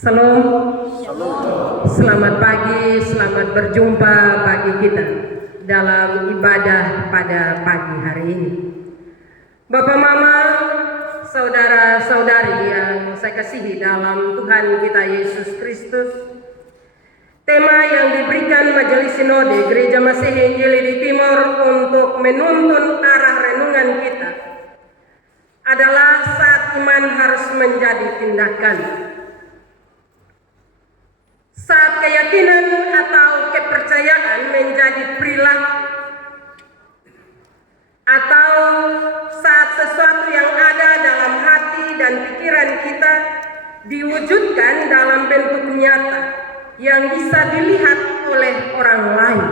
Salam. Selamat pagi, selamat berjumpa bagi kita dalam ibadah pada pagi hari ini. Bapak, Mama, saudara-saudari yang saya kasihi dalam Tuhan kita Yesus Kristus, tema yang diberikan Majelis Sinode Gereja Masehi Injili di Timor untuk menuntun arah renungan kita adalah saat iman harus menjadi tindakan. Saat keyakinan atau kepercayaan menjadi perilaku, atau saat sesuatu yang ada dalam hati dan pikiran kita diwujudkan dalam bentuk nyata yang bisa dilihat oleh orang lain.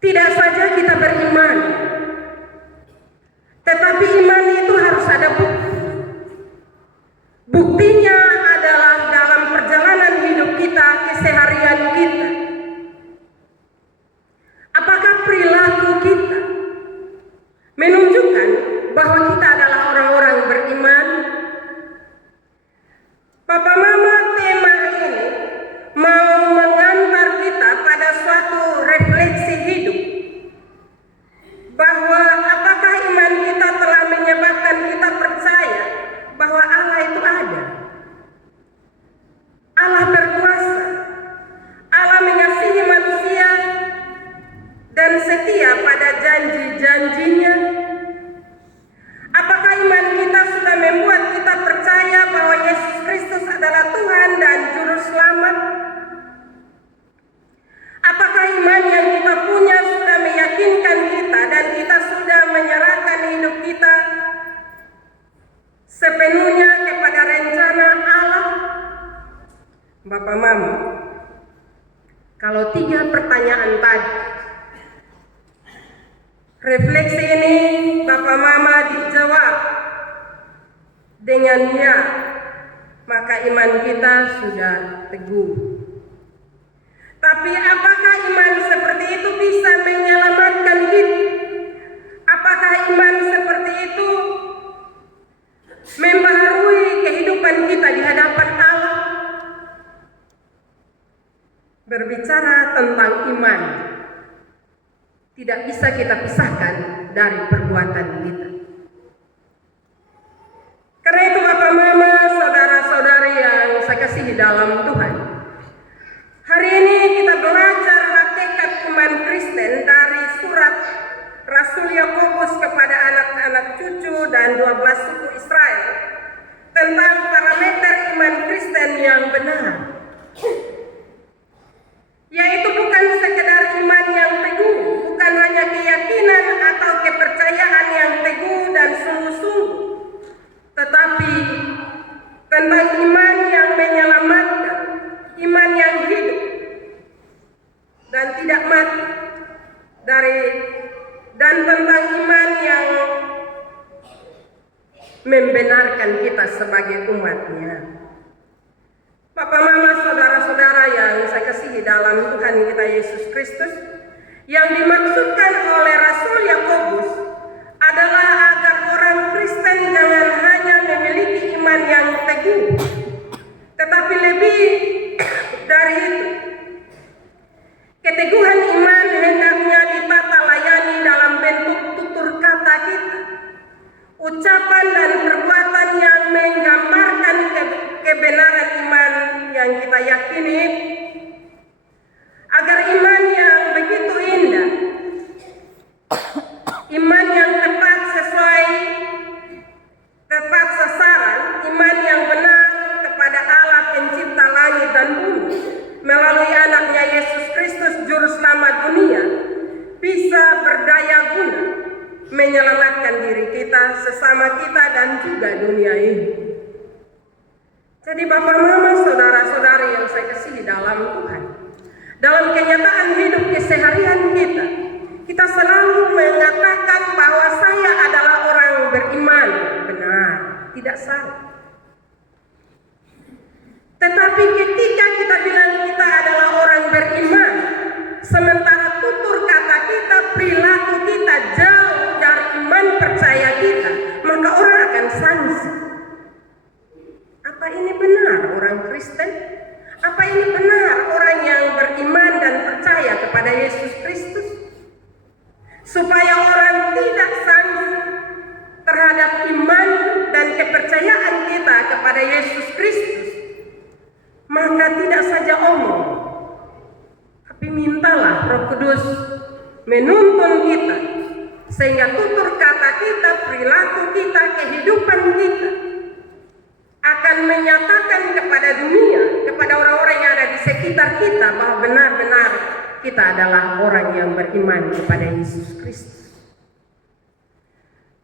Tidak saja kita beriman, tetapi iman itu harus ada bukti. Buktinya adalah dalam perjalanan hidup kita, keseharian kita. Apakah perilaku kita menunjukkan bahwa kita adalah orang-orang beriman? Bapak, Mama, tema ini mau mengantar kita pada suatu refleksi hidup, bahwa apakah iman kita telah menyebabkan kita percaya bahwa Allah itu ada. Allah berkuasa, Allah mengasihi manusia dan setia pada janji-janjinya. Apakah iman kita sudah membuat kita percaya bahwa Yesus Kristus adalah Tuhan dan Juru Selamat? Apakah iman yang kita punya sudah meyakinkan kita dan kita sudah menyerahkan hidup kita sepenuhnya kepada rencana Allah? Bapak, Mama, kalau 3 pertanyaan tadi, refleksi ini Bapak, Mama dijawab dengan ya, maka iman kita sudah teguh. Tapi apakah iman seperti itu bisa menyelamatkan kita? Apakah iman seperti itu membaharui kehidupan kita di hadapan Allah? Berbicara tentang iman, tidak bisa kita pisahkan dari perbuatan kita. Karena itu Bapak, Mama, saudara-saudari yang saya kasihi dalam Tuhan, hari ini kita belajar hakikat iman Kristen dari surat Rasul Yakobus kepada anak-anak cucu dan 12 suku Israel tentang parameter iman Kristen yang benar, yaitu bukan sekedar iman yang teguh, bukan hanya keyakinan atau kepercayaan yang teguh dan sungguh-sungguh, tetapi tentang iman yang menyelamatkan, iman yang hidup dan tidak mati, dan tentang iman yang membenarkan kita sebagai umatnya. Bapak, Mama, saudara-saudara yang saya kasihi dalam Tuhan kita Yesus Kristus, yang dimaksudkan oleh Rasul Yakobus adalah agar orang Kristen jangan hanya memiliki iman yang teguh, tetapi lebih dari itu. Keteguhan iman hendaknya ditata layani dalam bentuk tutur kata kita, ucapan dan perbuatan yang menggambarkan kebenaran iman yang kita yakini, agar iman yang begitu indah, iman yang tepat sasaran, iman yang benar kepada Allah pencipta langit dan bumi melalui anaknya Yesus Kristus Juru Selamat dunia, bisa berdaya guna menyelamatkan diri kita, sesama kita, dan juga dunia ini. Jadi Bapak, Mama, saudara-saudari yang saya kasihi dalam Tuhan, dalam kenyataan hidup keseharian kita selalu mengatakan bahwa saya adalah orang beriman. Benar, tidak salah. Tetapi ketika kita bilang kita adalah orang beriman, sementara tutur kata kita, perilaku kita jauh dari iman percaya kita, maka orang akan sangsi. Apa Kristen? Apa ini benar orang yang beriman dan percaya kepada Yesus Kristus? Supaya orang tidak sanggup terhadap iman dan kepercayaan kita kepada Yesus Kristus, maka tidak saja omong, tapi mintalah Roh Kudus menuntun kita, sehingga tutur kata kita, perilaku kita, kehidupan kita akan menyatakan kepada dunia, kepada orang-orang yang ada di sekitar kita, bahwa benar-benar kita adalah orang yang beriman kepada Yesus Kristus.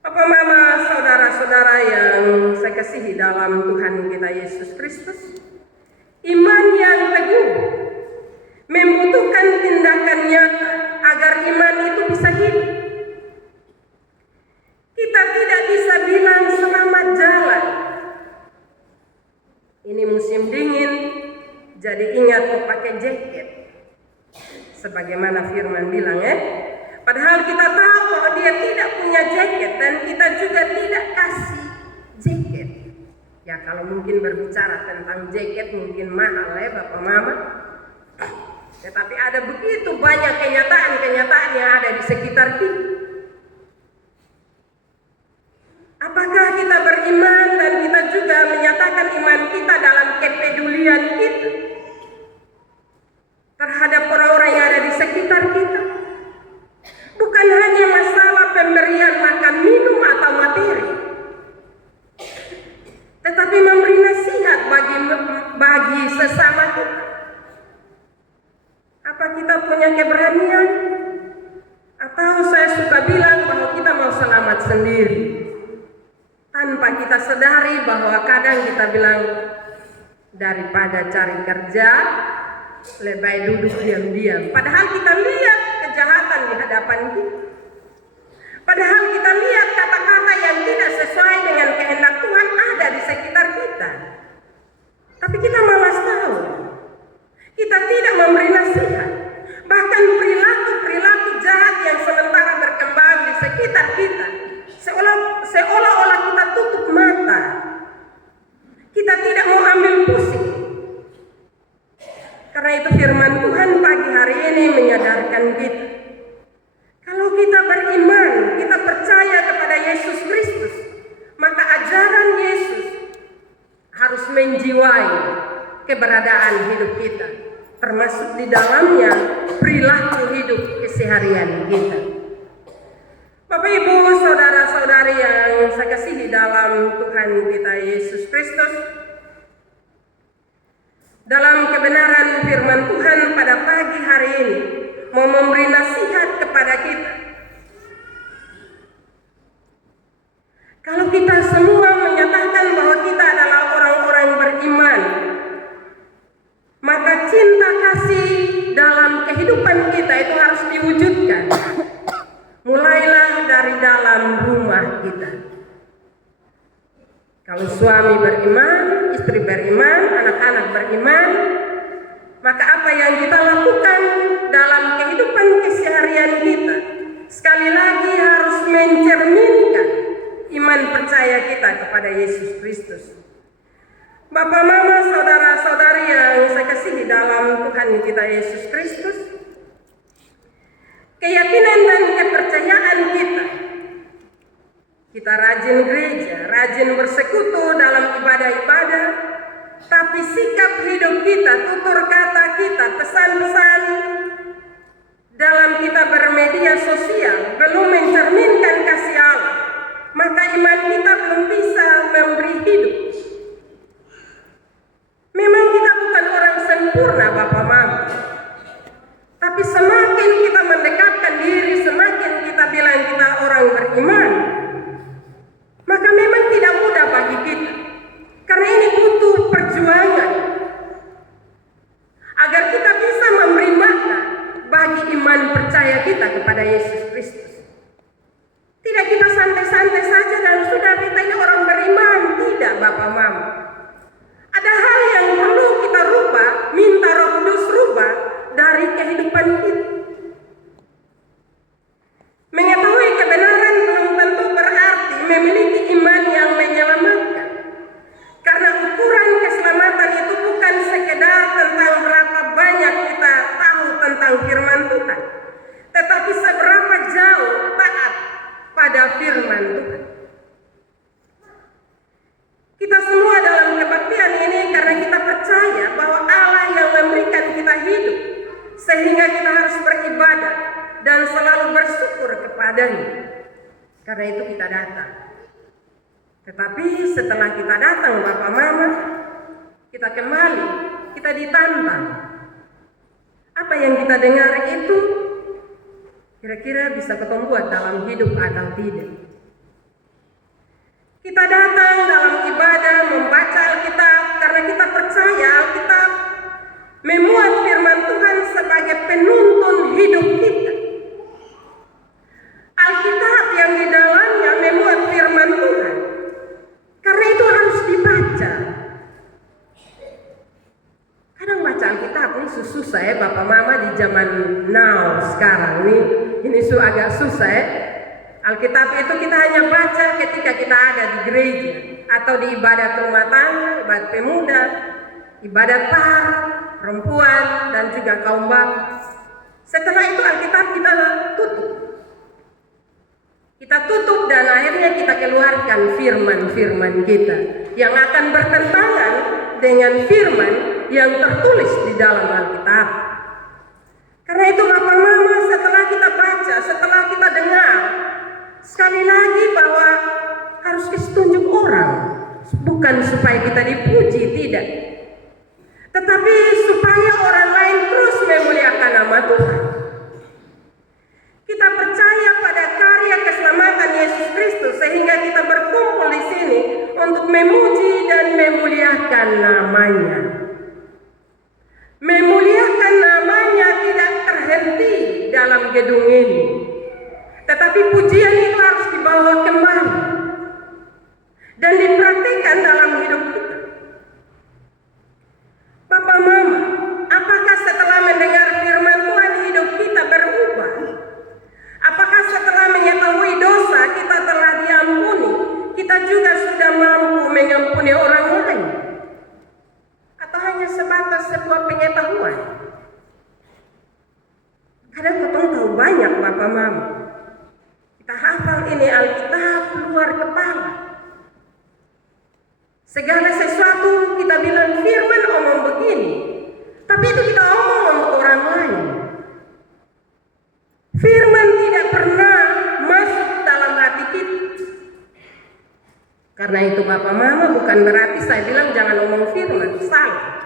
Bapak, Mama, saudara-saudara yang saya kasihi dalam Tuhan kita Yesus Kristus, iman yang teguh membutuhkan tindakan nyata agar iman itu bisa hidup. Kita tidak bisa bilang selamat jalan. Ini musim dingin, jadi ingat mau pakai jaket. Sebagaimana firman bilang padahal kita tahu bahwa dia tidak punya jaket dan kita juga tidak kasih jaket. Ya, kalau mungkin berbicara tentang jaket mungkin mahal Bapak Mama. Tetapi ada begitu banyak kenyataan-kenyataan yang ada di sekitar kita. Apakah kita beriman dan kita juga menyatakan iman kita dalam kepedulian kita terhadap orang-orang yang ada di sekitar kita? Bukan hanya masalah pemberian makan, minum, atau materi, tetapi memberi nasihat bagi sesama kita. Apa kita punya keberanian? Atau saya suka bilang bahwa kita mau selamat sendiri, tanpa kita sadari bahwa kadang kita bilang, daripada cari kerja, lebih baik duduk diam-diam. Padahal kita lihat kejahatan di hadapan kita. Padahal kita lihat kata-kata yang tidak sesuai dengan kehendak Tuhan ada di sekitar kita. Tapi kita malas tahu. Kita tidak memberi nasihat. Bahkan perilaku-perilaku jahat yang sementara berkembang di sekitar kita, seolah-olah kita tutup mata. Kita tidak mau ambil pusing. Karena itu firman Tuhan pagi hari ini menyadarkan kita, kalau kita beriman, kita percaya kepada Yesus Kristus, maka ajaran Yesus harus menjiwai keberadaan hidup kita, termasuk di dalamnya perilaku hidup keseharian kita. Bapak, Ibu, saudara-saudari yang saya kasihi dalam Tuhan kita Yesus Kristus, dalam kebenaran firman Tuhan pada pagi hari ini mau memberi nasihat kepada kita. Kalau kita semua menyatakan bahwa kita adalah orang-orang beriman, maka cinta kasih dalam kehidupan kita itu harus diwujudkan. Mulailah dari dalam rumah kita. Kalau suami beriman, istri beriman, anak-anak beriman, maka apa yang kita lakukan dalam kehidupan keseharian kita sekali lagi harus mencerminkan iman percaya kita kepada Yesus Kristus. Bapak, Mama, saudara-saudari yang saya kasihi dalam Tuhan kita Yesus Kristus, keyakinan dan kepercayaan kita rajin gereja, rajin bersekutu dalam ibadah-ibadah, tapi sikap hidup kita, tutur kata kita, pesan-pesan dalam kita bermedia sosial belum mencerminkan kasih Allah, maka iman kita belum bisa memberi hidup. Memang kita bukan orang sempurna, Bapak Mama, tapi semakin kita mendekatkan diri, semakin kita bilang kita orang beriman, maka memang tidak mudah bagi kita. Karena ini butuh perjuangan agar kita bisa memberi makna bagi iman percaya kita kepada Yesus Kristus. Tidak kita santai-santai saja dan sudah kita selalu bersyukur kepadanya. Karena itu kita datang. Tetapi setelah kita datang Bapak Mama, kita kembali, kita ditantang. Apa yang kita dengar itu kira-kira bisa ketemu buat dalam hidup atau tidak. Kita datang dalam ibadah membaca Alkitab karena kita percaya Alkitab memuat firman Tuhan sebagai penuntun hidup kita. Alkitab yang di dalamnya memuat firman Tuhan. Karena itu harus dibaca. Kadang baca Alkitab ini susah ya Bapak Mama di zaman now sekarang nih. Ini agak susah ya. Alkitab itu kita hanya baca ketika kita ada di gereja atau di ibadat rumah tangga, ibadat pemuda, ibadat para, perempuan dan juga kaum bapa. Setelah itu Alkitab kita tutup. Kita tutup dan akhirnya kita keluarkan firman-firman kita yang akan bertentangan dengan firman yang tertulis di dalam Alkitab. Karena itu Bapak Mama, setelah kita baca, setelah kita dengar, sekali lagi bahwa harus ditunjuk orang, bukan supaya kita dipuji, tidak, tetapi supaya orang lain terus memuliakan nama Tuhan. Kita percaya pada karya keselamatan Yesus Kristus sehingga kita berkumpul di sini untuk memuji dan memuliakan namanya. Memuliakan namanya tidak terhenti dalam gedung ini, tetapi pujian itu harus dibawa kembali dan dipraktikkan dalam hidup kita. Bapak Mama, apakah setelah mendengar firman Tuhan hidup kita berubah? Apakah setelah mengetahui dosa kita telah diampuni, kita juga sudah mampu mengampuni orang lain? Atau hanya sebatas sebuah pengetahuan? Kadang kita tahu banyak Bapak Mama. Kita hafal ini Alkitab luar kepala. Segala sesuatu kita bilang firman omong begini, tapi itu kita omong untuk orang lain. Firman tidak pernah masuk dalam hati kita. Karena itu Bapak Mama, bukan berarti saya bilang jangan omong firman, salah.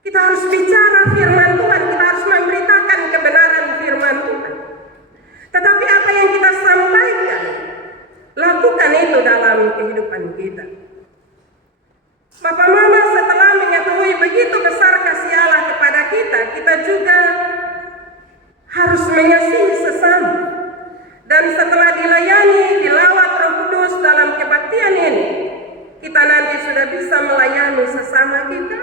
Kita harus bicara firman Tuhan, kita harus memberitakan kebenaran firman Tuhan. Tetapi apa yang kita sampaikan, lakukan itu dalam kehidupan kita. Bapak Mama, setelah mengetahui begitu besar kasih Allah kepada kita, kita juga harus mengasihi sesama. Dan setelah dilayani, dilawat Roh Kudus dalam kebaktian ini, kita nanti sudah bisa melayani sesama kita.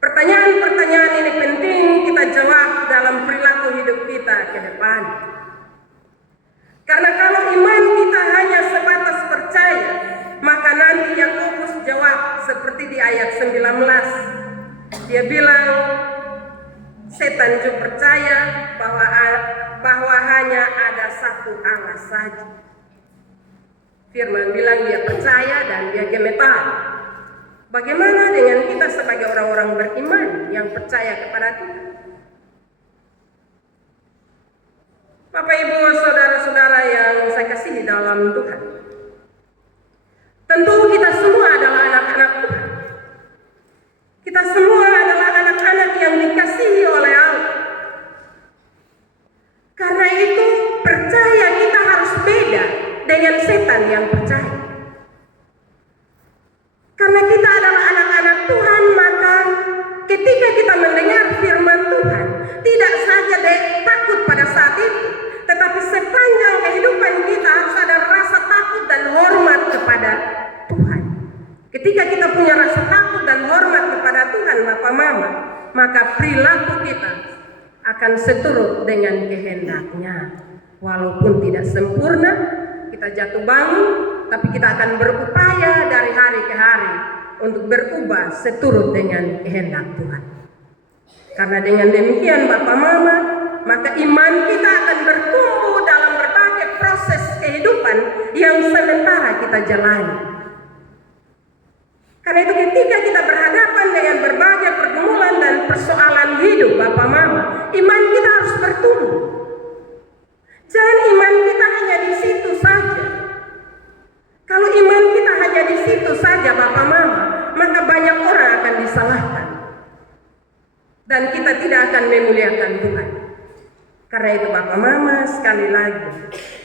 Pertanyaan-pertanyaan ini penting kita jawab dalam perilaku hidup kita ke depan. Karena kalau iman kita hanya sebatas percaya, maka nanti Yakobus jawab seperti di ayat 19. Dia bilang, setan juga percaya bahwa hanya ada satu Allah saja. Firman bilang dia percaya dan dia gemetar. Bagaimana dengan kita sebagai orang-orang beriman yang percaya kepada Tuhan? Bapak Ibu saudara-saudara yang saya kasihi dalam Tuhan, tentu kita semua adalah anak-anak Tuhan. Kita semua adalah anak-anak yang dikasihi oleh Allah. Karena itu percaya kita harus beda dengan setan yang percaya. Karena kita adalah anak-anak Tuhan, maka ketika kita mendengar firman Tuhan, tidak saja takut pada saat itu, tetapi sepanjang kehidupan kita harus ada rasa takut dan hormat kepada Tuhan. Ketika kita punya rasa takut dan hormat kepada Tuhan, Bapak Mama, maka perilaku kita akan seturut dengan kehendaknya. Walaupun tidak sempurna, kita jatuh bangun, tapi kita akan berupaya dari hari ke hari untuk berubah seturut dengan kehendak Tuhan. Karena dengan demikian Bapak Mama, maka iman kita akan bertumbuh dalam berbagai proses kehidupan yang sementara kita jalani. Karena itu ketika kita berhadapan dengan berbagai pergumulan dan persoalan hidup Bapak Mama, iman kita harus bertumbuh. Jangan iman kita hanya di situ saja. Kalau iman kita hanya di situ saja Bapak Mama, maka banyak orang akan disalahkan. Dan kita tidak akan memuliakan Tuhan. Karena itu Bapak Mama, sekali lagi,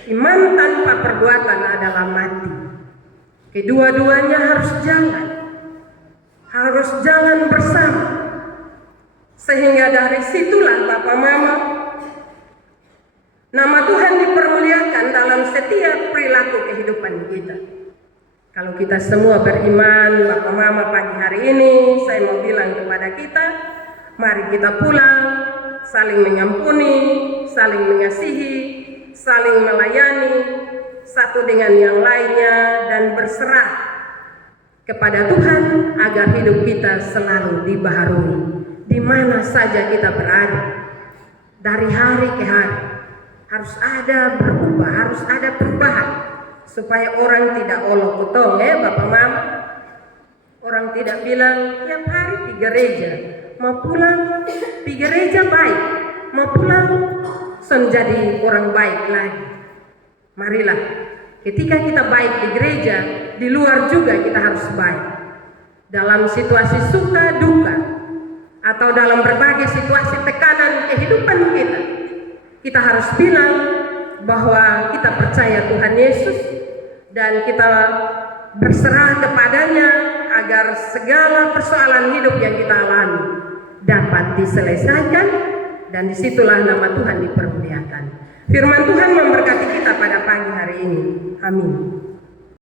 iman tanpa perbuatan adalah mati. Kedua-duanya harus jalan bersama. Sehingga dari situlah Bapak Mama, nama Tuhan dipermuliakan dalam setiap perilaku kehidupan kita. Kalau kita semua beriman, Bapak Mama, pagi hari ini saya mau bilang kepada kita, mari kita pulang, saling mengampuni, saling mengasihi, saling melayani satu dengan yang lainnya, dan berserah kepada Tuhan agar hidup kita selalu dibaharui di mana saja kita berada. Dari hari ke hari harus ada berubah, harus ada perubahan supaya orang tidak olok kotong ya Bapak Mama. Orang tidak bilang tiap hari di gereja, mau pulang di gereja baik, mau pulang menjadi orang baik lagi. Marilah, ketika kita baik di gereja, di luar juga kita harus baik. Dalam situasi suka duka, atau dalam berbagai situasi tekanan kehidupan kita harus bilang bahwa kita percaya Tuhan Yesus, dan kita berserah kepadanya agar segala persoalan hidup yang kita alami dapat diselesaikan, dan disitulah nama Tuhan dipermuliakan. Firman Tuhan memberkati kita pada pagi hari ini. Amin.